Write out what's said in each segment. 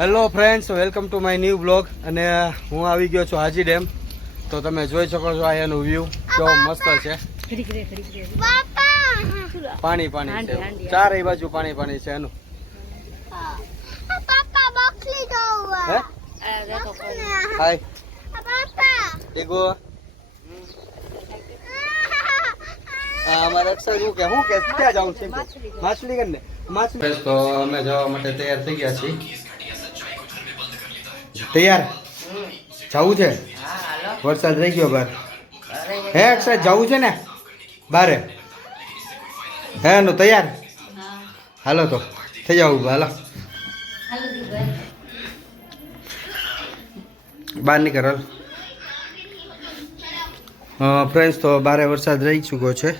Hello friends, welcome to my new blog. અને હું આવી ગયો છું હાજી ડેમ. તો તમે જોઈ શકો છો આ એનું વ્યૂ કેવો મસ્ત છે. પાણી પાણી છે, ચારેય બાજુ પાણી પાણી છે એનું. હે હાય દેખો અમારે અક્ષર શું કે ક્યાં જાઉં છે માછલી કરીને માછલી. તો અમે જવા માટે તૈયાર થઈ ગયા છીએ. તૈયાર જવું છે? વરસાદ રહી ગયો બાર. હે અક્ષર જવું છે ને બારે? હે નો તૈયાર? હાલો તો થઈ જાવ. હાલો બહાર નીકળ. ફ્રેન્ડ્સ, તો બારે વરસાદ રહી ચૂક્યો છે.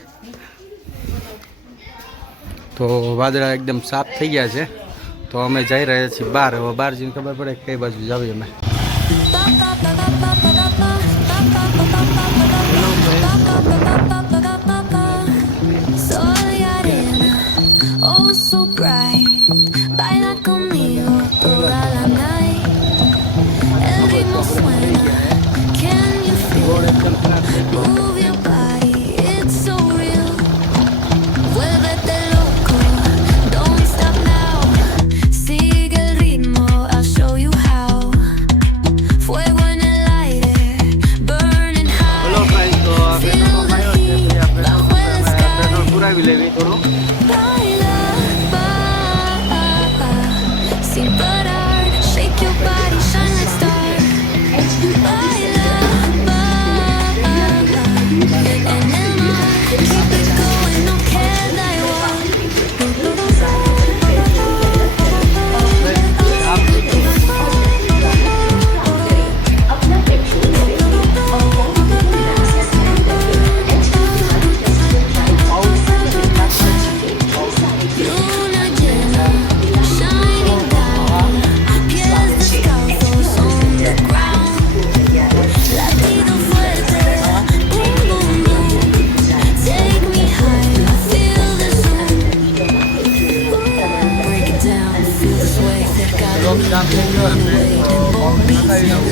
તો વાદળા એકદમ સાફ થઈ ગયા છે. તો અમે જઈ રહ્યા છીએ બહાર. હવે બહાર જઈને ખબર પડે કઈ બાજુ જાવી અમે.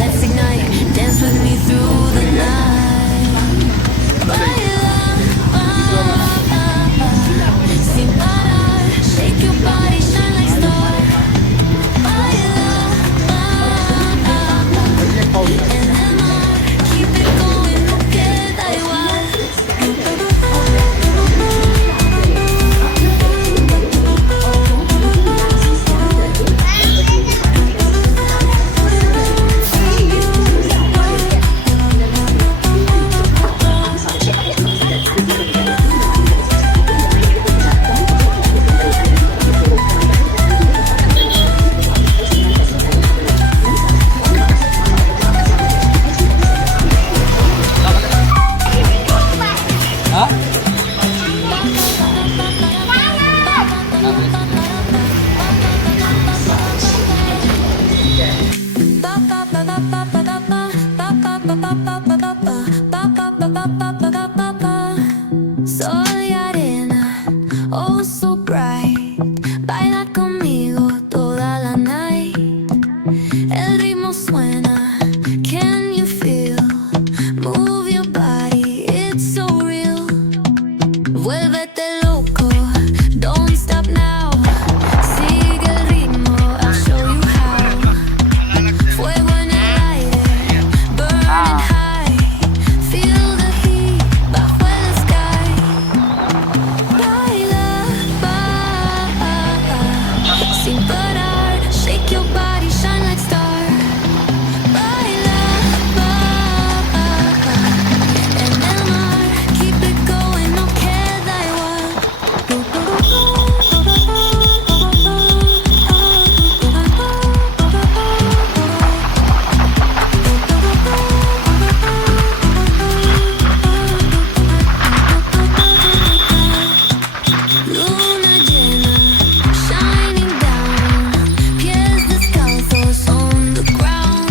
Let's ignite, dance with me through the night. Sin parar, shake your body, shine like star. And then keep it going, no queda igual. Sol y arena, oh so bright. Baila conmigo toda la night. El ritmo suena, can you feel? Move your body, it's so real. Vuélvete loco, don't stop now. Sigue el ritmo, I'll show you how. Fuego en el aire, burning high. Feel the heat bajo el sky. Baila, sin parar, shake your body, shine like star. Baila, en el mar, keep it going, no queda igual. Luna llena, shining down, pies descalzos on the ground.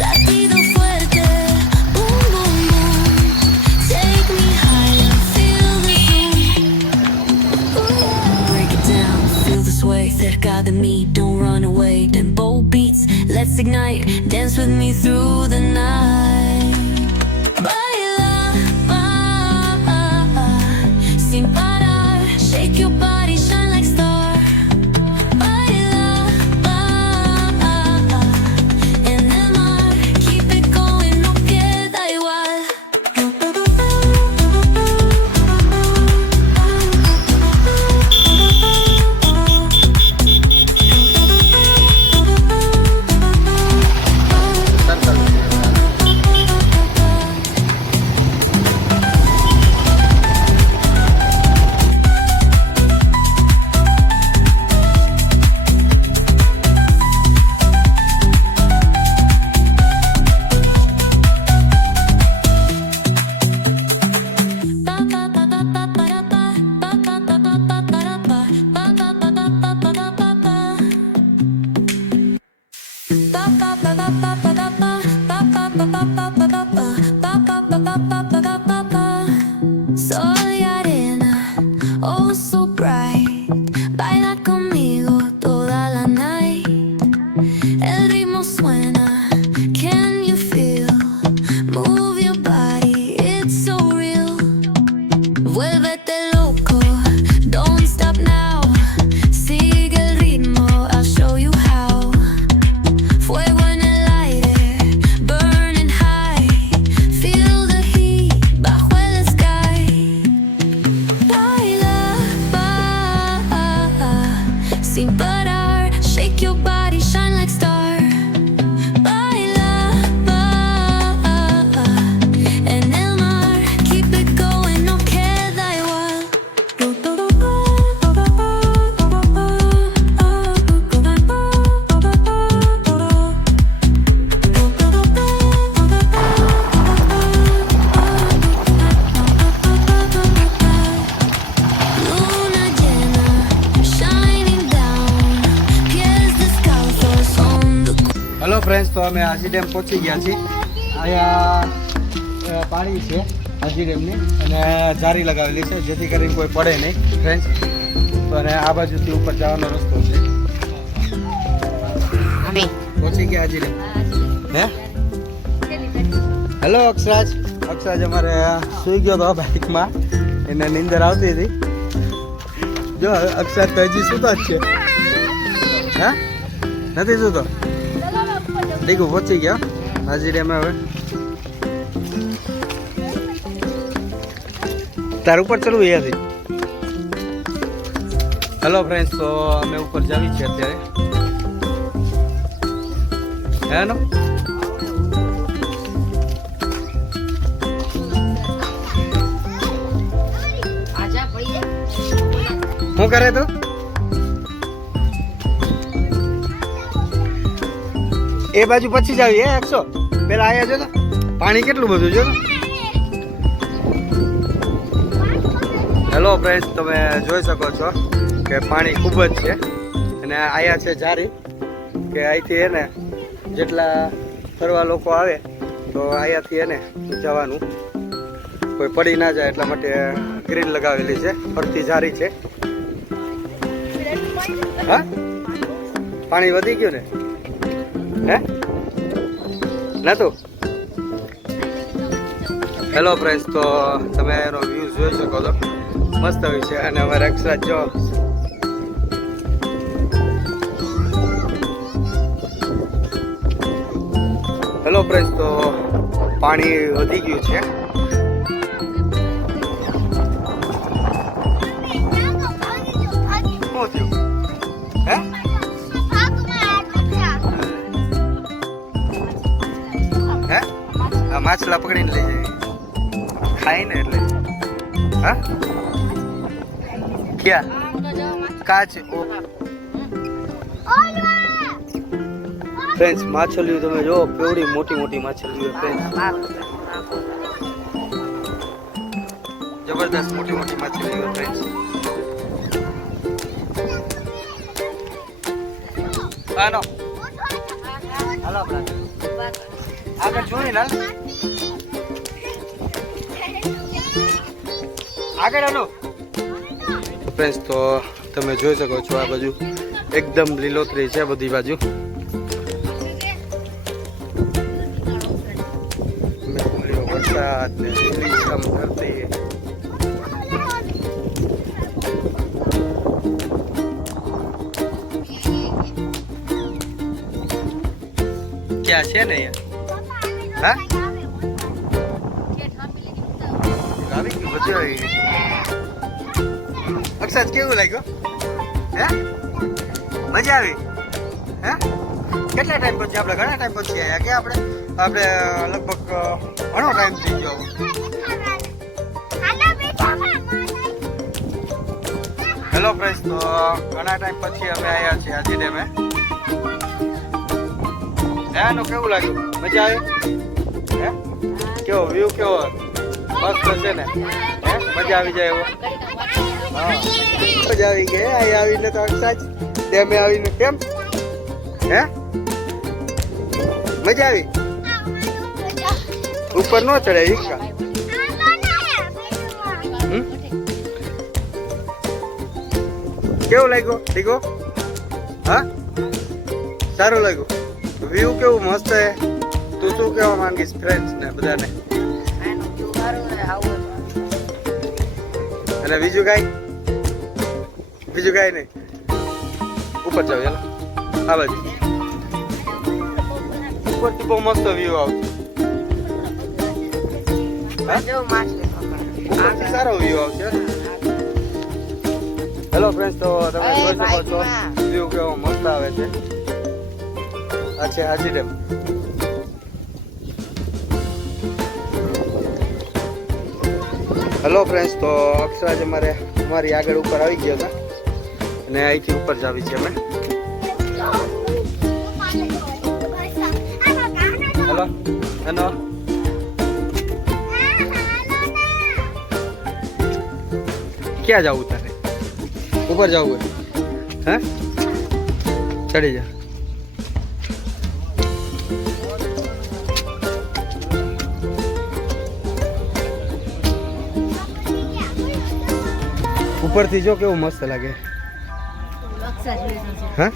Latido fuerte, boom boom boom, take me higher, feel the zoom. Break it down, feel the sway cerca de mí, don't run run away. Tempo beats, let's ignite. Dance with me through the night. Baila, sin parar. Shake your body, shine like star. Baila, en el mar. Keep it going, no queda igual. Sol y arena, oh so bright. Baila conmigo toda la night. El ritmo suena, can you feel? Move your body, it's so real. Vuélvete loco, don't stop now. Sigue el ritmo, I'll show you how. Fuego en el aire, burning high. Feel the heat bajo el sky. Baila, sin parar. Shake your body, shine like star. Baila, en el mar. Keep it going, no queda igual. Luna llena, shining down. Pies descalzos on the hello friends, તો અમે હાજી dam પહોંચી ગયા છીએ. અહીંયા પાણી છે હાજી ડેમની, અને જારી લગાવેલી છે જેથી કરીને કોઈ પડે નહીં ફ્રેન્ડ્સ. તો અને આ બાજુથી ઉપર જવાનો રસ્તો છે. પહોંચી ગયા હાજી ડેમ. હે હેલો અક્ષરાજ. અક્ષરાજ અમારે સૂઈ ગયો હતો બાઇકમાં, એને નીંદર આવતી હતી. જો અક્ષરાજ તો હજી સૂતો જ છે. હા નથી સૂતો. ડીગુ પહોંચી ગયા હાજી ડેમ. હવે તાર ઉપર ચડવું અહીંયાથી. હેલો ફ્રેન્ડ્સ, તો અમે ઉપર જાવી છીએ અત્યારે. હે નો શું કરે તું? એ બાજુ પછી જાવી. 100 પેલા આયા જો તો પાણી કેટલું બધું જો. હેલો ફ્રેન્ડ્સ, તમે જોઈ શકો છો કે પાણી ખૂબ જ છે. અને આયા છે જારી, કે અહીંથી એને જેટલા ફરવા લોકો આવે તો અહીંયાથી એને જવાનું, કોઈ પડી ના જાય એટલા માટે ગ્રીલ લગાવેલી છે. ફરતી જારી છે. હા પાણી વધી ગયું ને? હે નતું? હેલો ફ્રેન્ડ્સ, તો તમે એનો વ્યૂ જોઈ શકો છો, મસ્ત હોય છે. અને અમારે અક્ષરાજ જો હેલો ફ્રેન્ડ્સ, તો પાણી વધી ગયું છે. શું થયું? હે હે આ માછલા પકડીને લઈ જાય ખાઈ ને એટલે. હા ક્યાં કાચ? ફ્રેન્ડ્સ, માછલીઓ તમે જો કેવડી મોટી મોટી માછલીઓ ફ્રેન્ડ્સ. જબરદસ્ત મોટી મોટી માછલીઓ ફ્રેન્ડ્સ. હાલો હાલો આગળ જોઈ ને આગળ હાલો ફ્રેન્ડ્સ. તો તમે જોઈ શકો છો આ બાજુ એકદમ લીલોતરી છે બધી બાજુ. વરસાદ ને લીલીછમ ધરતી. ક્યાં છે ને અહીંયા? હા આવી ગયું બધું આવી ગયું. અક્ષાત કેવું લાગ્યું? હે મજા આવી? હે કેટલા ટાઈમ પછી? આપણે ઘણા ટાઈમ પછી આવ્યા કે આપણે લગભગ ઘણો ટાઈમ થઈ ગયો. હેલો ફ્રેન્ડ્સ, તો ઘણા ટાઈમ પછી અમે આવ્યા છીએ હાજી ડેમે. હે એનું કેવું લાગ્યું? મજા આવી? હે કેવો વ્યૂ કેવો મસ્ત છે ને? હે મજા આવી જાય એવો? હા મજા આવી ગઈ અહીં આવીને તો અક્ષાજ ડેમે આવીને. કેમ હે મજા આવી? ઉપર નો ચડે ઈચ્છા. કેવું લાગ્યું ઠીકો? હા સારું લાગ્યું. વ્યૂ કેવું મસ્ત હે. તું શું કહેવા માંગીશ ફ્રેન્ડ્સ ને બધાને? અને બીજું કાંઈ નહીં? ઉપર જાવ ચાલો આ બાજુ. ઉપરથી બહુ મસ્ત વ્યૂ આવશે. ઉપરથી સારો વ્યૂ આવશે. હેલો ફ્રેન્ડ્સ, તો તમે જોઈ શકો છો વ્યૂ કેવો મસ્ત આવે છે. આ છે હાજી ડેમ. હેલો ફ્રેન્ડ્સ, તો અક્ષરાજ અમારી આગળ ઉપર આવી ગયો હતા અને અહીંથી ઉપર જ આવી છે અમે. હેલો હેલો ક્યાં જવું તારે? ઉપર જવું હે? ચડી જા. ઉપરથી જો કેવું મસ્ત લાગે. હા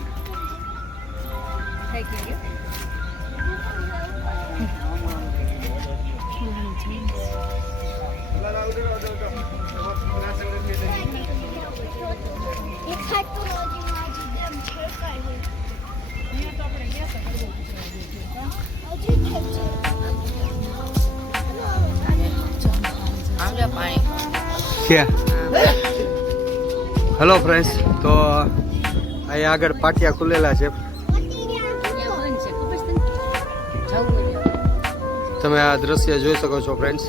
હેલો ફ્રેન્ડ્સ, તો અહીંયા આગળ પાટિયા ખુલેલા છે. તમે આ દ્રશ્ય જોઈ શકો છો ફ્રેન્ડ્સ.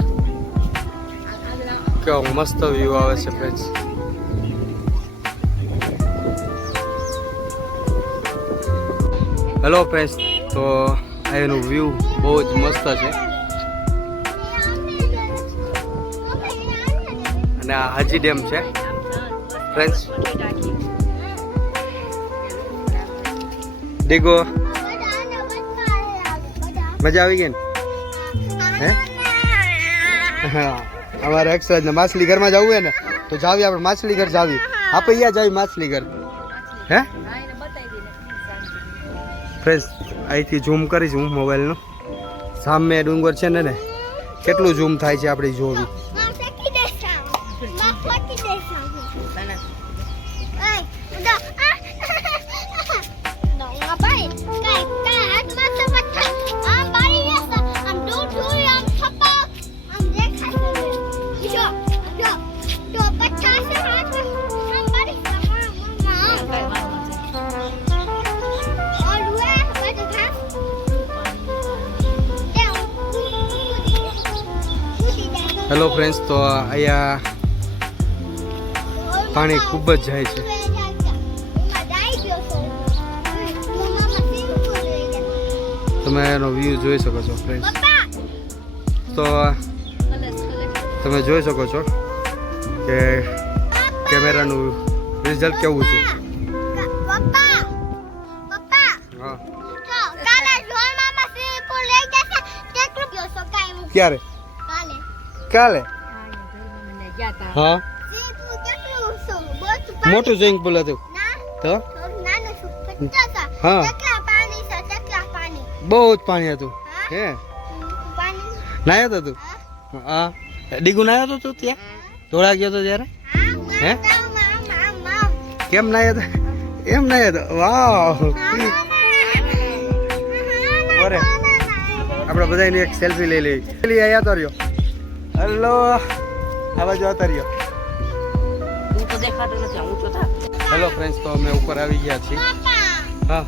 કેવો મસ્ત વ્યૂ આવે છે ફ્રેન્ડ્સ. હેલો ફ્રેન્ડ્સ, તો અહીંનું વ્યૂ બહુ જ મસ્ત છે. અને આ હાજી ડેમ છે ફ્રેન્ડ્સ. દેખો મજા આવી ગઈ ને? હે હા અમારે અક્ષરાજ ને માછલી ઘરમાં જવું હે ને તો જાવી આપણે માછલી ઘર જાવી. આપણે અહીંયા જાવી માછલી ઘર. હે ફ્રેન્ડ્સ, અહીંથી ઝૂમ કરીશ હું મોબાઈલનું. સામે ડુંગર છે ને કેટલું ઝૂમ થાય છે આપણે જોવી. હેલો ફ્રેન્ડ્સ, તો અહીંયા પાણી ખૂબ જ જાય છે. તમે એનો વ્યૂ જોઈ શકો છો ફ્રેન્ડ્સ. તો તમે જોઈ શકો છો કે કેમેરાનું રિઝલ્ટ કેવું છે. ક્યારે? કાલે. હા મોટું સ્વિમિંગ પુલ હતું તો હા બહુ જ પાણી હતું હે નાયો તો તું હા ડીગું નાયો તો તું ત્યાં ધોળા ગયો તો ત્યારે હે કેમ નાયો તો એમ નાયો તો વાહ બરે આપણે બધાની એક સેલ્ફી લઈ લેવી પેલી અહીંયા તો રહ્યો હલો આ બાજુ આવતા રહ્યો હેલો ફ્રેન્ડ્સ તો અમે ઉપર આવી ગયા છીએ હા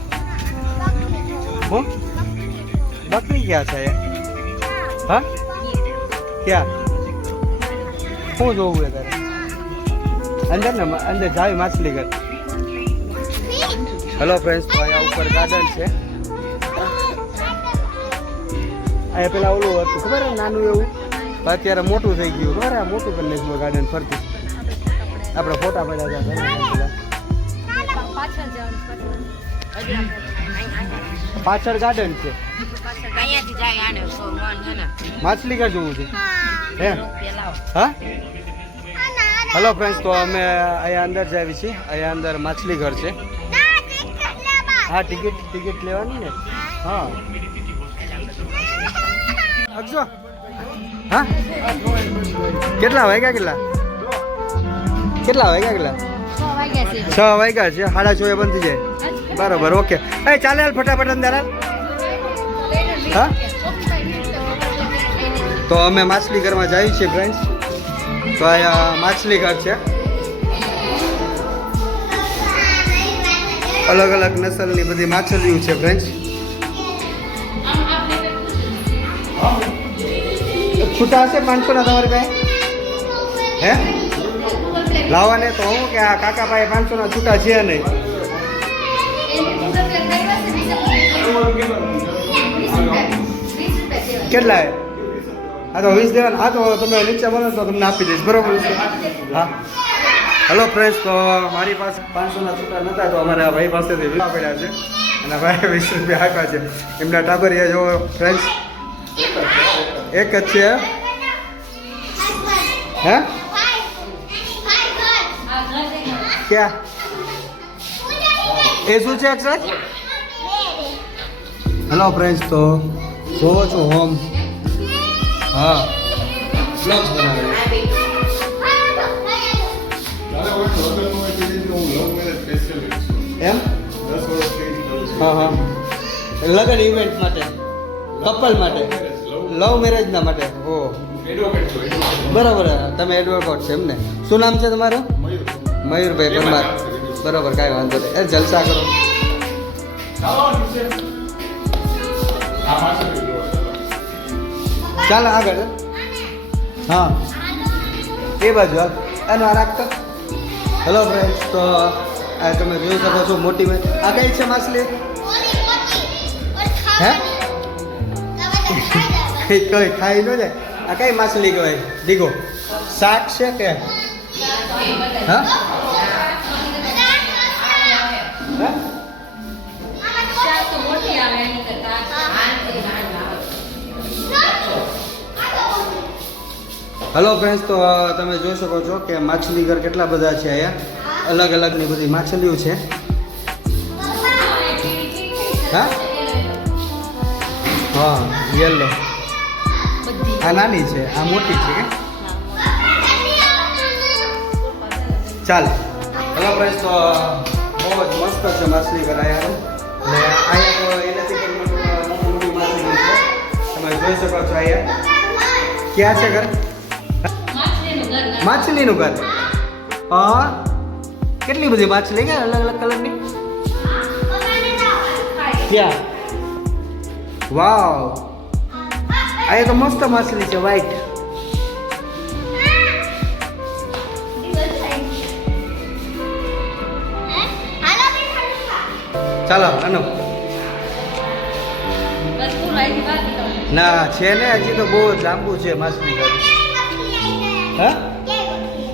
હું બકરી ક્યાં છે હા ક્યાં શું જોવું છે તારે અંદર ને અંદર જાવી માછલી ઘર હેલો ફ્રેન્ડ્સ તો અહીંયા ઉપર ગાર્ડન છે અહીંયા પેલા ઓલું હતું ખબર ને નાનું એવું અત્યારે મોટું થઈ ગયું ખબર આ મોટું કરી નાખ્યું ગાર્ડન ફરતું આપણે ફોટા પડ્યા હતા પાછળ ગાર્ડન છે માછલી ઘર જોવું છે હે હા હેલો ફ્રેન્ડ્સ તો અમે અહીંયા અંદર જ આવી છીએ અહીંયા અંદર માછલી ઘર છે હા ટિકિટ લેવાની ને હા અક્ષો હા કેટલા વાગ્યા 6 વાગ્યા છે 6:30 એ બંધ થઈ જાય બરોબર ઓકે એ ચાલે હાલ ફટાફટ અંદર હાલ હા તો અમે માછલી ઘરમાં જઈએ છીએ ફ્રેન્ડ્સ તો અહીંયા માછલી ઘર છે અલગ અલગ નસલની બધી માછલીઓ છે ફ્રેન્ડ્સ છૂટા હશે 500 ના તમારી પાસે હે લાવવાને તો હું કે આ કાકા પાસે 500 ના છૂટા છે નહીં કેટલા હે હા તો 20 દેવાના હા તો તમે નીચે બોલો તો તમને આપી દઈશ બરોબર છે હા હેલો ફ્રેન્ડ્સ તો મારી પાસે 500 ના છૂટા નહોતા તો અમારા ભાઈ પાસેથી વીમા પડ્યા છે અને ભાઈ 20 રૂપિયા આપ્યા છે એમના ટાબરિયા જો ફ્રેન્ડ્સ એક જ છે હે ક્યાં એ શું છે અક્ષર હેલો ફ્રેન્ડ્સ તો જોવો છો હોમ હા બ્લોગ્સ બનાવે એમ હા હા લગ્ન ઇવેન્ટ માટે કપલ માટે લવ મેરેજના માટે ઓ બરાબર તમે એડવોકેટ છે એમ ને શું નામ છે તમારું મયુરભાઈ પરમાર બરાબર કાંઈ વાંધો નહીં એ જલસા કરો ચાલો આગળ હા એ બાજુ એનો આ રાખતો હેલો ફ્રેન્ડ્સ તો આ તમે જોઈ શકો છો મોટી આ કઈ છે માછલી હે કઈ ખાઈ ન જાય આ કઈ માછલી કહેવાય દીગો શાક છે કે હા હેલો ફ્રેન્ડ્સ તો તમે જોઈ શકો છો કે માછલી ઘર કેટલા બધા છે અહીંયા અલગ અલગની બધી માછલીઓ છે હા હા યલો આ નાની છે આ મોટી છે કે ચાલ હેલો ફ્રેન્ડ્સ તો બહુ જ મસ્ત છે માછલી ઘર અહીંયા અને અહીંયા તો એનાથી પણ મોટી માછલી છે તમે જોઈ શકો છો અહીંયા ક્યાં છે ઘર માછલીનું ઘર હા કેટલી બધી માછલી કે અલગ અલગ કલરની ક્યાં વાવ આ તો મસ્ત માછલી છે વ્હાઈટ ચાલો અનુ ના છે ને હજી તો બહુ લાંબુ છે માછલી ઘર હા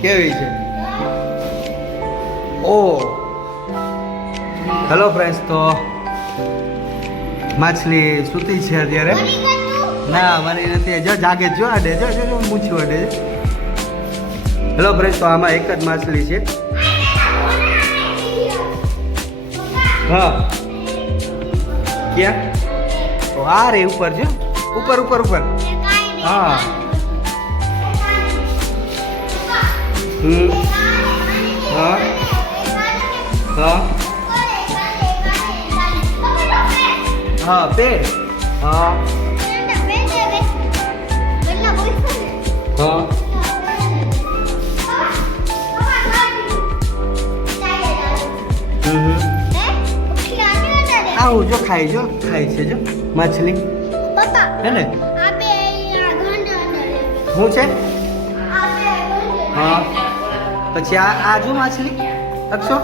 કેવી છે ઓ હેલો ફ્રેન્ડ્સ તો માછલી સૂતી છે અત્યારે ના મારી નથી જો જાગે જો અડે જો જો મૂછું અડે હેલો ફ્રેન્ડ્સ તો આમાં એક જ માછલી છે હા ક્યાં ઓ આ રે ઉપર જો ઉપર ઉપર ઉપર હા હા હા હા પેડ હા હા આવું જો ખાય છે જો માછલી હે ને શું છે હા પછી આ જો માછલી અક્ષો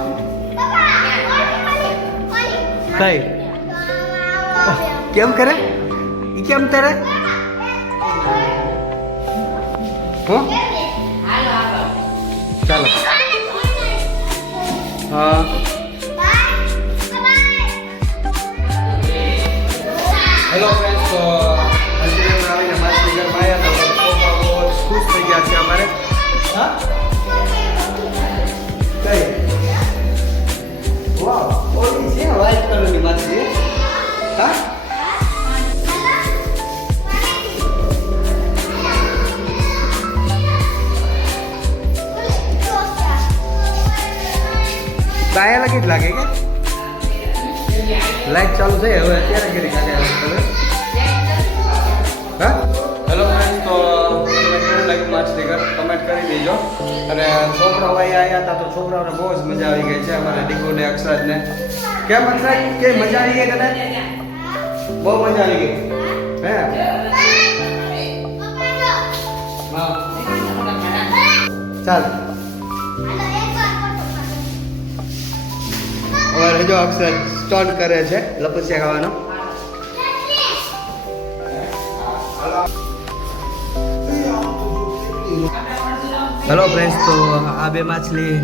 કઈ કેમ કરે ઈ કેમ કરે હો ચાલો હા હેલો ફ્રેન્ડ્સ તો અંજલિમાં આવીને માછલી ઘરમાં આવ્યા તો બહુ ખુશ થઈ ગયા છે અમારે હા કઈ વાહ ઓલી છે વ્હાઈટ કલરની માછલી હા કાયા લાગે જ લાગે કે લાઈટ ચાલુ થઈ હવે અત્યારે કરી કાઢે હા હેલો ફ્રેન્ડ્સ તો તમને કેવું લાગ્યું માછલી ઘર કમેન્ટ કરી દેજો અને છોકરાઓ અહીંયા આવ્યા હતા તો છોકરાઓને બહુ જ મજા આવી ગઈ છે અમારે ડીગોને અક્ષરાજને કેમ અક્ષરાજ કે મજા આવી ગઈ કદાચ બહુ મજા આવી ગઈ હે હા ચાલ હવે જો અક્ષર સ્ટોન કરે છે લપસિયા ખાવાનો હેલો ફ્રેન્ડ્સ તો આ બે માછલી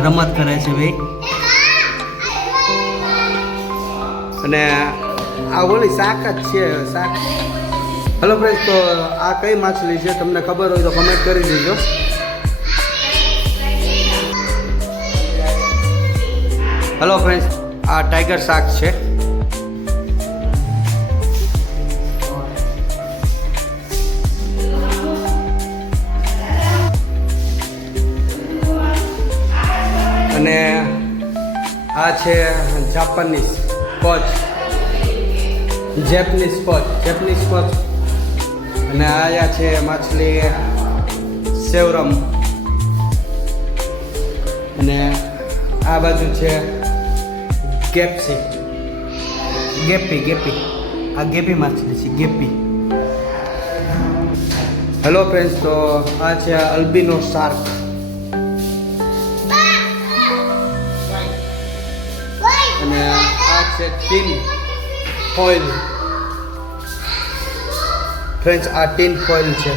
રમત કરે છે ભાઈ અને આ ઓલી શાક જ છે શાક હેલો ફ્રેન્ડ્સ તો આ કઈ માછલી છે તમને ખબર હોય તો કમેન્ટ કરી દેજો હેલો ફ્રેન્ડ્સ આ ટાઈગર શાક છે અને આ છે જાપાનીઝ સ્કોચ જેપનીઝ સ્કોચ અને આયા છે માછલી સેવરમ અને આ બાજુ છે ગેપી આ ગેપી માછલી છે ગેપી હેલો ફ્રેન્ડ્સ તો આ છે અલ્બિનો શાર્ક અને આ છે ટીન ફોઇલ ફ્રેન્ડ્સ આ ટીન ફોઇલ છે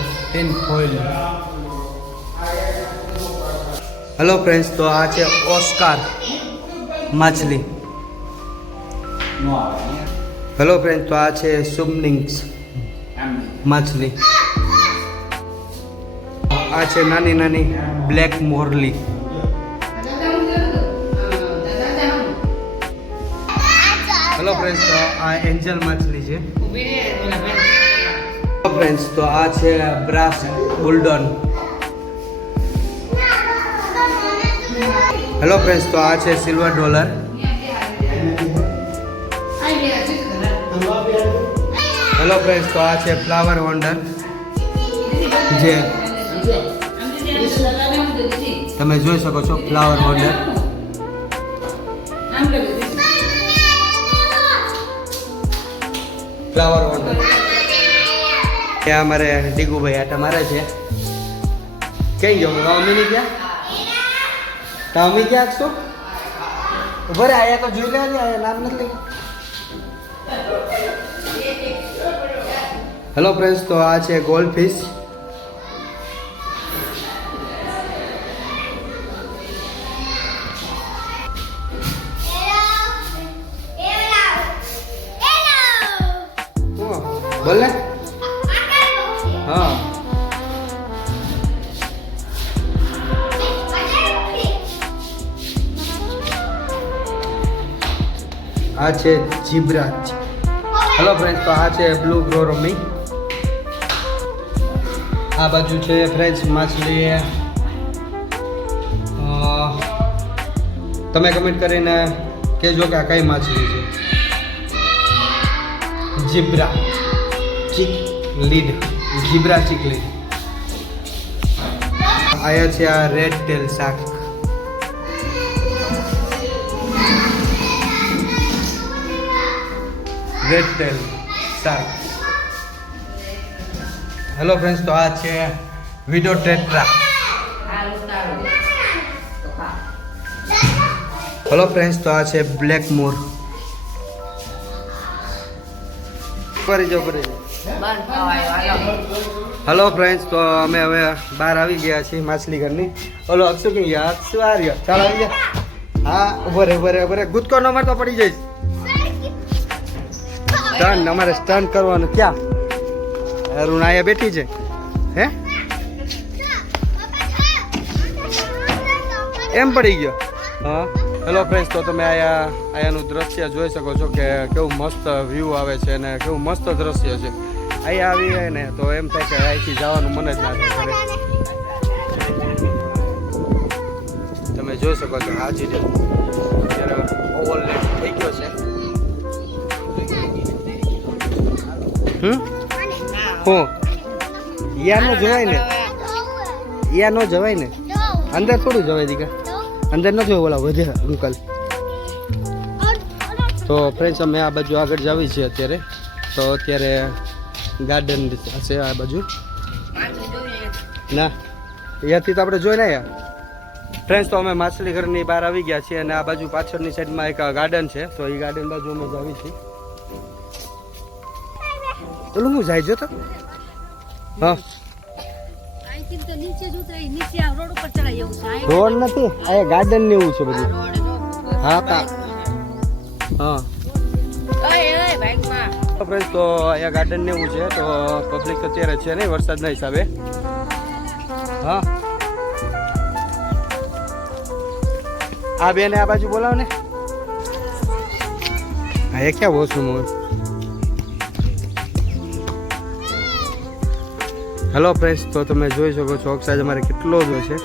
હેલો ફ્રેન્ડ્સ તો આ છે ઓસ્કાર માછલી હેલો ફ્રેન્ડ તો આ છે સુમનિંગ્સ માછલી આ છે નાની નાની બ્લેક મોરલી હેલો ફ્રેન્ડ્સ તો આ એન્જલ માછલી છે હેલો ફ્રેન્ડ્સ તો આ છે બ્રાસ બુલડોન હેલો ફ્રેન્ડ્સ તો આ છે સિલ્વર ડોલર હેલો ફ્રેન્ડ્સ તો આ છે ફ્લાવર વન્ડર જે તમે જોઈ શકો છો ફ્લાવર વન્ડર ત્યાં અમારે ડીગુભાઈ આટા મારે છે ક્યાં ગયો અમીની ક્યાં તમે ક્યાં છો ઉભા રે આયા તો જોઈ લેજે આયા નામ નથી લખ્યું હેલો ફ્રેન્ડ્સ તો આ છે ગોલ્ડ ફિશ બોલ ને હા આ છે જીબ્રા. હેલો ફ્રેન્ડ્સ, તો આ છે બ્લુ ગ્રોરોમી. આ બાજુ છે ફ્રેન્ડ્સ માછલી. તમે કમેન્ટ કરીને કહેજો કે આ કઈ માછલી છે. જીબ્રા ચીકલીડ. જીબ્રા ચીકલીડ. આયા છે આ રેડ ટેલ શાક. રેડ ટેલ શાક. હેલો ફ્રેન્ડ્સ, તો આ છે વિડો ટેટ્રા. હેલો ફ્રેન્ડ્સ, તો આ છે બ્લેક મોર. હેલો ફ્રેન્ડ્સ, તો અમે હવે બહાર આવી ગયા છીએ માછલી ઘરની. ઓલો અક્ષુ કઈ ગયા? અક્ષુ આ રહ્યો. ચાલ આવી ગયા. હા, ઉભો રે ઉભો રે ઉભો રે. ગુદકો ન મારતો પડી જઈશ. સ્ટન અમારે સ્ટન કરવાનું. ક્યાં અરુણ આયા બેઠી છે? હે એમ પડી ગયો? હા. હેલો ફ્રેન્ડ્સ, તો તમે આયાનું દ્રશ્ય જોઈ શકો છો કે કેવું મસ્ત વ્યૂ આવે છે અને કેવું મસ્ત દ્રશ્ય છે. અહીંયા આવી જાય ને તો એમ થાય કે અહીંથી જવાનું મન જ ના થાય ઘરે. તમે જોઈ શકો છો હાજી અત્યારે ઓવરલેટ થઈ ગયો છે. હું યા નો જવાય ને, યા નો જવાય ને. અંદર થોડું જવાય દીકા, અંદર ન જોયું ઓલા વધે અંકલ. તો ફ્રેન્ડ્સ, અમે આ બાજુ આગળ જાવી છીએ અત્યારે. તો અત્યારે ગાર્ડન હશે આ બાજુ. ના, અહીંયાથી તો આપણે જોઈને આવ્યા. ફ્રેન્ડ્સ, તો અમે માછલી ઘરની બહાર આવી ગયા છીએ અને આ બાજુ પાછળની સાઈડમાં એક ગાર્ડન છે. તો એ ગાર્ડન બાજુ અમે જાવી છીએ. પેલું હું જાય જો તો. હા, રોડ નથી, આ ગાર્ડન ને એવું છે બધું. હા હા. ફ્રેન્ડ્સ, તો અહીંયા ગાર્ડન ને એવું છે. તો પબ્લિક અત્યારે છે નહીં વરસાદના હિસાબે. હા, આ બેને આ બાજુ બોલાવો ને. હા, એ ક્યાં વોશરૂમ હોય? હેલો ફ્રેન્ડ્સ, તો તમે જોઈ શકો છો અક્ષાજ અમારે કેટલો જ હોય છે.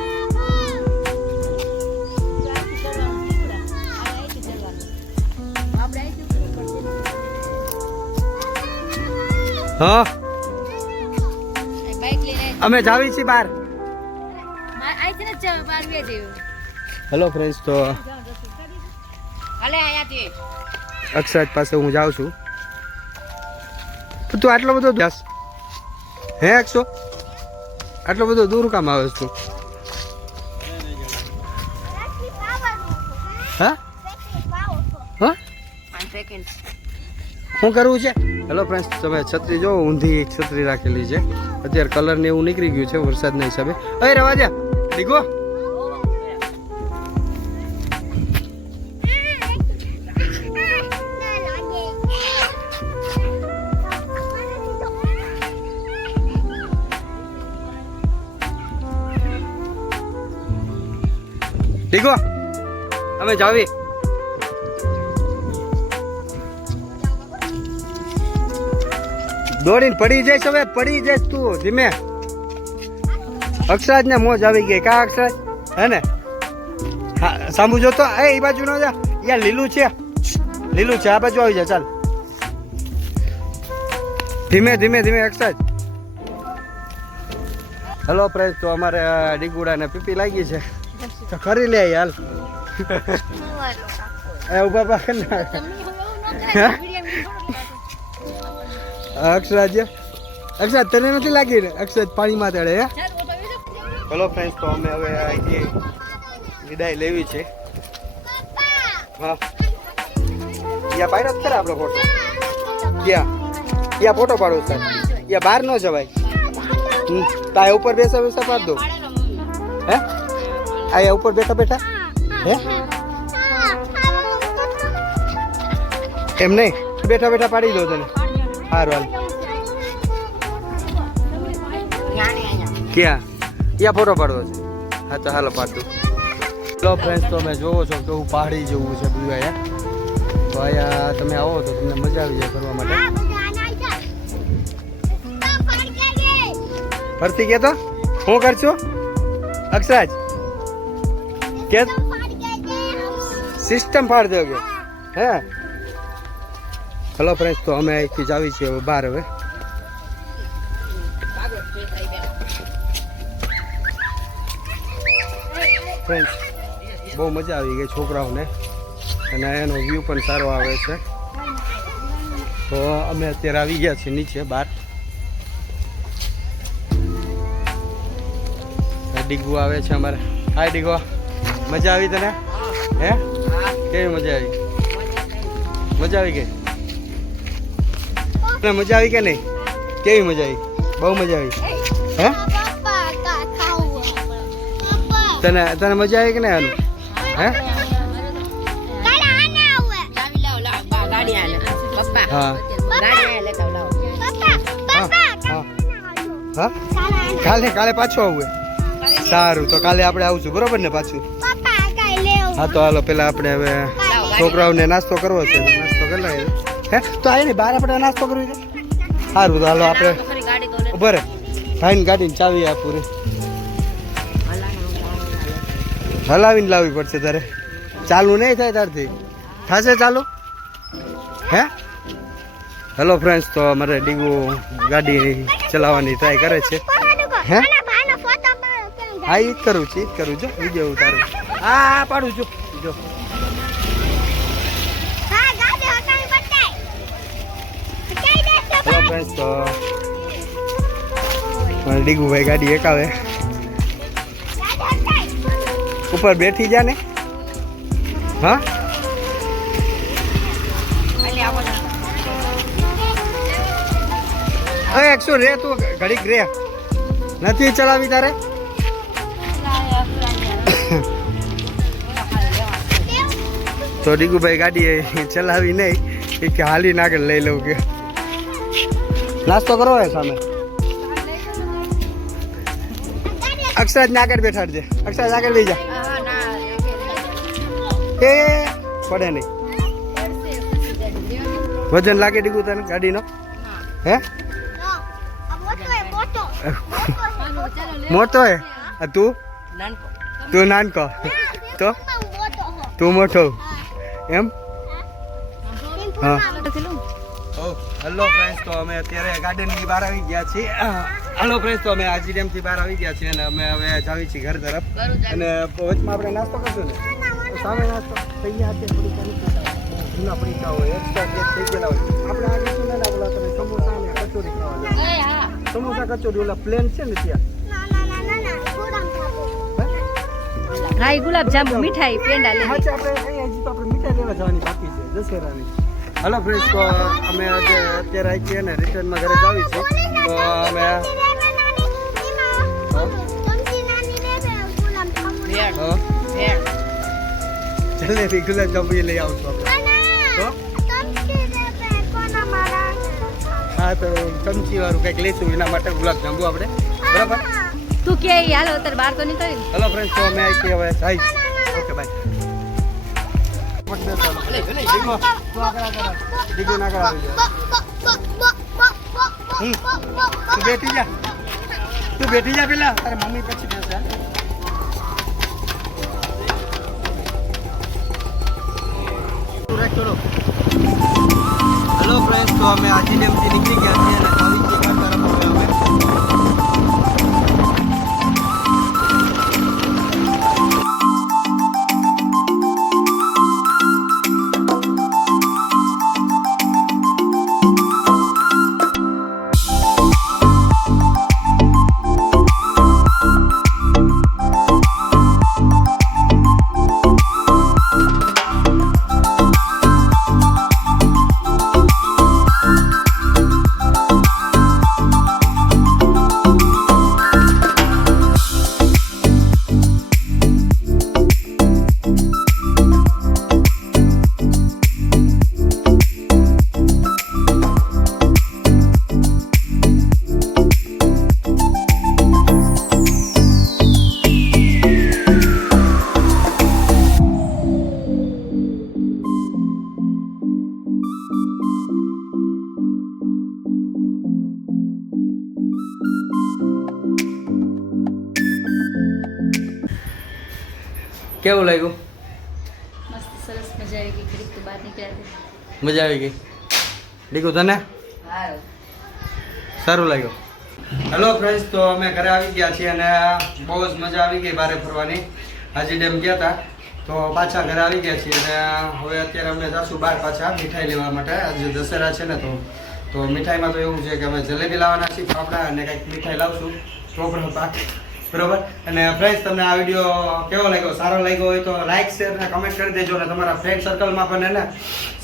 હા, અમે જાવી છીએ બહાર. હેલો ફ્રેન્ડ્સ, તો અક્ષરાજ પાસે હું જાઉં છું. તું આટલો બધો અભ્યાસ હે અક્ષો? આટલો બધો દૂર કામ આવે તું? હા હા, શું કરવું છે? હેલો ફ્રેન્ડ્સ, તમે છત્રી જો ઊંધી છત્રી રાખેલી છે. અત્યારે કલર ને એવું નીકળી ગયું છે વરસાદના હિસાબે. અરે રવા દે દીકો. દીકો, અમે જાવી. દોડીને પડી જઈશ હવે, પડી જઈશ તું ધીમે. અક્ષરાજ ને મોજ આવી ગઈ કા અક્ષરાજ? હે ને? હા, સાંભુ જોતો. એ બાજુ ન જા, યાર લીલું છે, લીલું છે. આ બાજુ આવી જા. ચાલ ધીમે ધીમે ધીમે અક્ષરાજ. હેલો ફ્રેન્ડ્સ, તો અમારે ડીગુડા ને પીપી લાગી છે તો કરી લે યાર. એ ઉભા પાક અક્ષરાજ, અક્ષરાજ તને નથી લાગી ને? અક્ષરાજ પાણીમાં તળે. હે હેલો ફ્રેન્ડ્સ, તો અમે હવે અહીંથી વિદાય લેવી છે. હા, યા બહાર જ કરે આપણો ફોટો. યા ફોટો પાડો સર. યા બહાર ન જવાય. તા ઉપર બેસા બેસા પાડ દો. હે આયા ઉપર બેઠા બેઠા. હે એમ નહીં, બેઠા બેઠા પાડી દો તને. સારું હાલ. ક્યાં? ક્યાં ફોટો પાડવો છે? હા તો હાલો પાડતું. હેલો ફ્રેન્ડ્સ, તો અમે જોવો છો કેવું પહાડી જેવું છે બધું અહીંયા. તો અહીંયા તમે આવો તો તમને મજા આવી જાય ફરવા માટે. ફરતી કે તો શું કરશો અક્ષરાજ કે સિસ્ટમ ફાડ દો હે. હલો ફ્રેન્ડ્સ, તો અમે અહીંથી જ આવી છીએ હવે બહાર. હવે ફ્રેન્ડ્સ બહુ મજા આવી ગઈ છોકરાઓને અને એનો વ્યૂ પણ સારો આવે છે. તો અમે અત્યારે આવી ગયા છીએ નીચે બહાર. ડીગુ આવે છે અમારે. હાય ડીગો, મજા આવી તને? હે કેવી મજા આવી? મજા આવી ગઈ? મજા આવી કે નહીં? કેવી મજા આવી? બહુ મજા આવી. હે તને મજા આવી કે નહીં આનું? હે હા હા કાલે પાછું આવું. સારું, તો કાલે આપણે આવશું બરોબર ને પાછું? હા તો હાલો, પેલા આપણે હવે છોકરાઓને નાસ્તો કરવો છે. નાસ્તો કરી લઈએ. હે તો આવી નહીં બહાર આપણે નાસ્તો કરવી છે. સારું તો હાલો આપણે ઉભા રહે. ભાઈને ગાડીને ચાવી આપું રે. હલાવીને લાવવી પડશે તારે. ચાલુ નહીં થાય તારથી? થશે ચાલુ? હે હેલો ફ્રેન્ડ્સ, તો અમારે ડીગુ ગાડી ચલાવવાની ટ્રાય કરે છે. હે હા ઈ જ કરું છું, જો વિડીયો ઉતારું. હા પાડું છું જો. હેલો ફ્રેન્ડ્સ, તો ડીગુભાઈ ગાડી એકાવે ઉપર બેઠી જા ને. હા એકસો રે તું ઘડીક રે. નથી ચલાવી તારે? તો ડીગુભાઈ ગાડી ચલાવી નહીં કે હાલીને આગળ લઈ લઉં કે નાસ્તો કરવો હોય સામે. અક્ષરાજ ને આગળ બેઠાડજે. અક્ષરાજ આગળ લઈ જા. એ પડે નહીં. વજન લાગે ડીગુ તને ગાડીનો? હે મોટો હે તું નાનકો તો તું મોટો એમ? હા. હેલો ફ્રેન્ડ્સ, તો અમે અત્યારે ગાર્ડનની બહાર આવી ગયા છીએ. હેલો ફ્રેન્ડ્સ, તો અમે આજી ડેમથી બહાર આવી ગયા છીએ અને અમે હવે જાવી છીએ ઘર તરફ. અને વચમાં આપણે નાસ્તો કરશું ને તો સામે નાસ્તો થઈ ગયા છે. જૂના પડીકા હોય, એક્સ્ટ્રા ગેસ થઈ ગયેલા હોય. આપણે આજે શું ના બોલા તમે સમોસા અને કચોરી ખાવા. સમોસા કચોરી ઓલા પ્લેન છે ને ત્યાં. હા ગુલાબ જાંબુ મીઠાઈ પેંડા લે. હા આપણે હજી તો આપણે મીઠાઈ લેવા જવાની બાકી છે દશેરાની. હલો ફ્રેન્ડ્સ, તો અમે અત્યારે આવી છીએ ને રિટર્નમાં ઘરે જ આવી છે. તો અમે જલેબી ગુલાબ જાંબુ લઈ આવશું આપણે. હા તો ચમચી વાળું કંઈક લઈશું એના માટે ગુલાબ જાંબુ આપણે. બરાબર તું કે હાલો અત્યારે બહાર તો નહીં કરી. હેલો ફ્રેન્ડ્સ, તો અમે આવી છીએ હવે જાય. Okay bye. તું બેઠી જા પેલા તારે મમ્મી પછી બેસે. હેલો ફ્રેન્ડ્સ, તો અમે આજી ડેમથી નીકળી ગયા છીએ અને આવી છીએ ઘર તરફ હવે અમે. કેવું લાગ્યું? મસ્ત સરસ મજા આવી ગઈ ઘડીક તો બહાર નીકળ્યા મજા આવી ગઈ. દીકુ તને સારું લાગ્યું? હેલો ફ્રેન્ડ્સ, તો અમે ઘરે આવી ગયા છીએ અને બહુ જ મજા આવી ગઈ બારે ફરવાની. હાજી ડેમ ગયા હતા તો પાછા ઘરે આવી ગયા છીએ અને હવે અત્યારે અમે જઈશું બહાર પાછા મીઠાઈ લેવા માટે. આજે દશેરા છે ને તો મીઠાઈમાં તો એવું છે કે અમે જલેબી લાવવાના છીએ ફાફડા અને કંઈક મીઠાઈ લાવશું ચોપડો પાક. બરોબર. અને ફ્રેન્ડ્સ, તમને આ વિડીયો કેવો લાગ્યો? સારો લાગ્યો હોય તો લાઈક શેર અને કમેન્ટ કરી દેજો અને તમારા ફ્રેન્ડ સર્કલમાં પણ એને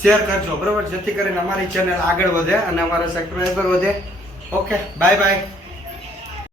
શેર કરજો. બરોબર, જેથી કરીને અમારી ચેનલ આગળ વધે અને અમારા સબસ્ક્રાઈબર વધે. Okay, bye bye.